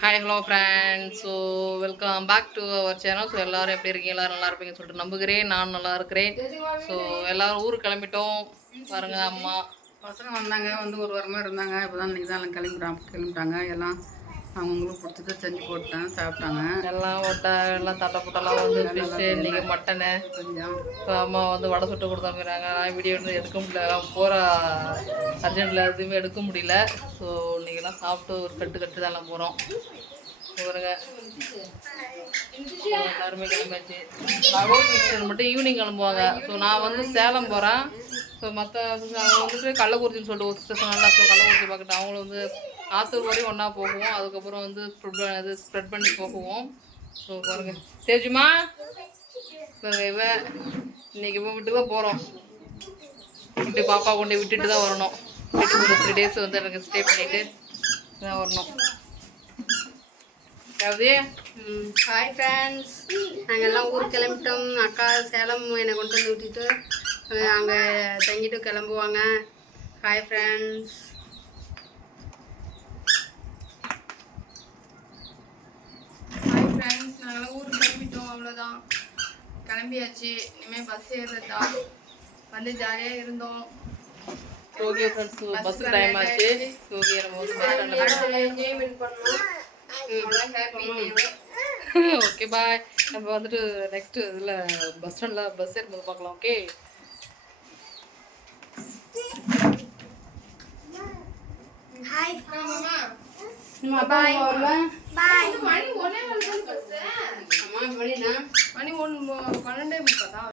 Hi hello friends. So welcome back to our channel. So எல்லோரும் எப்படி இருக்கீங்க? எல்லோரும் நல்லா இருப்பீங்கன்னு சொல்லிட்டு நம்புகிறேன். நான் நல்லா இருக்கிறேன். ஸோ எல்லோரும் ஊருக்கு கிளம்பிட்டோம். பாருங்கள், அம்மா பசங்க வந்தாங்க, வந்து ஒரு வாரமாக இருந்தாங்க. இப்போ தான் இன்றைக்கி தான் எல்லாம் கிளம்பிட்டாங்க. எல்லாம் அவங்களுக்கு பிடிச்சதை செஞ்சு போட்டேன், சாப்பிட்டாங்க. எல்லாம் தட்டப்பட்டெல்லாம் வந்து ஃபிஷ்ஷு, இன்றைக்கி மட்டனு கொஞ்சம். இப்போ அம்மா வந்து வடை சுட்டு கொடுத்தாங்கிறாங்க. நான் வீடியோ வந்து எடுக்க முடியல, போகிற அர்ஜென்ட்டில் எதுவுமே எடுக்க முடியல. ஸோ இன்றைக்கெல்லாம் சாப்பிட்டு ஒரு கட்டு தான் எல்லாம் போகிறோம். பாருங்க, எல்லாருமே கிளம்பியாச்சு. மிக்சர் மட்டும் ஈவினிங் கிளம்புவாங்க. ஸோ நான் வந்து சேலம் போகிறேன். ஸோ மற்ற அவங்க வந்துட்டு கள்ளக்குறிச்சின்னு சொல்லிட்டு ஒரு ஸ்டேஷன் நல்லா. ஸோ கள்ளக்குறிச்சி பார்க்கட்டு அவங்களும் வந்து ஆத்தூர் வரையும் ஒன்றா போகுவோம். அதுக்கப்புறம் வந்து ஸ்ப்ரெட் பண்ணி போகுவோம். ஸோ பாருங்கள் தேஜுமா, இவன் இன்னைக்கு இப்போ விட்டு தான் போகிறோம். இப்படி பாப்பா கொண்டு விட்டுட்டு தான் வரணும். வீட்டுக்கு ஒரு 3 days வந்து எனக்கு ஸ்டே பண்ணிவிட்டு தான் வரணும். ஹாய் ஃப்ரெண்ட்ஸ், நாங்கள் எல்லாம் ஊருக்கு கிளம்பிட்டோம். அக்கா சேலம் என்னை கொண்டு வந்து விட்டுட்டு அங்கே தங்கிட்டு கிளம்புவாங்க. Hi friends. ஹாய் ஃப்ரெண்ட்ஸ், நாங்கள்லாம் ஊருக்கு கிளம்பிட்டோம். அவ்வளோதான், கிளம்பியாச்சு. இனிமேல் பஸ் ஏறுறதா. வந்து ஜாலியாக இருந்தோம். ஓகே ஃப்ரெண்ட்ஸ், பஸ் டைம் ஆச்சு. ஓகே, நம்ம வந்து பஸ் ஸ்டாண்டில் என்ஜாய்மெண்ட் பண்ணோம். Okay bye. நம்ம வந்துட்டு நெக்ஸ்ட் இதில் பஸ் ஸ்டாண்டில் பஸ் ஏறும்போது பார்க்கலாம். ஓகே ஹாய் பாய் பாய். மணி 1 மணி 12 தான்.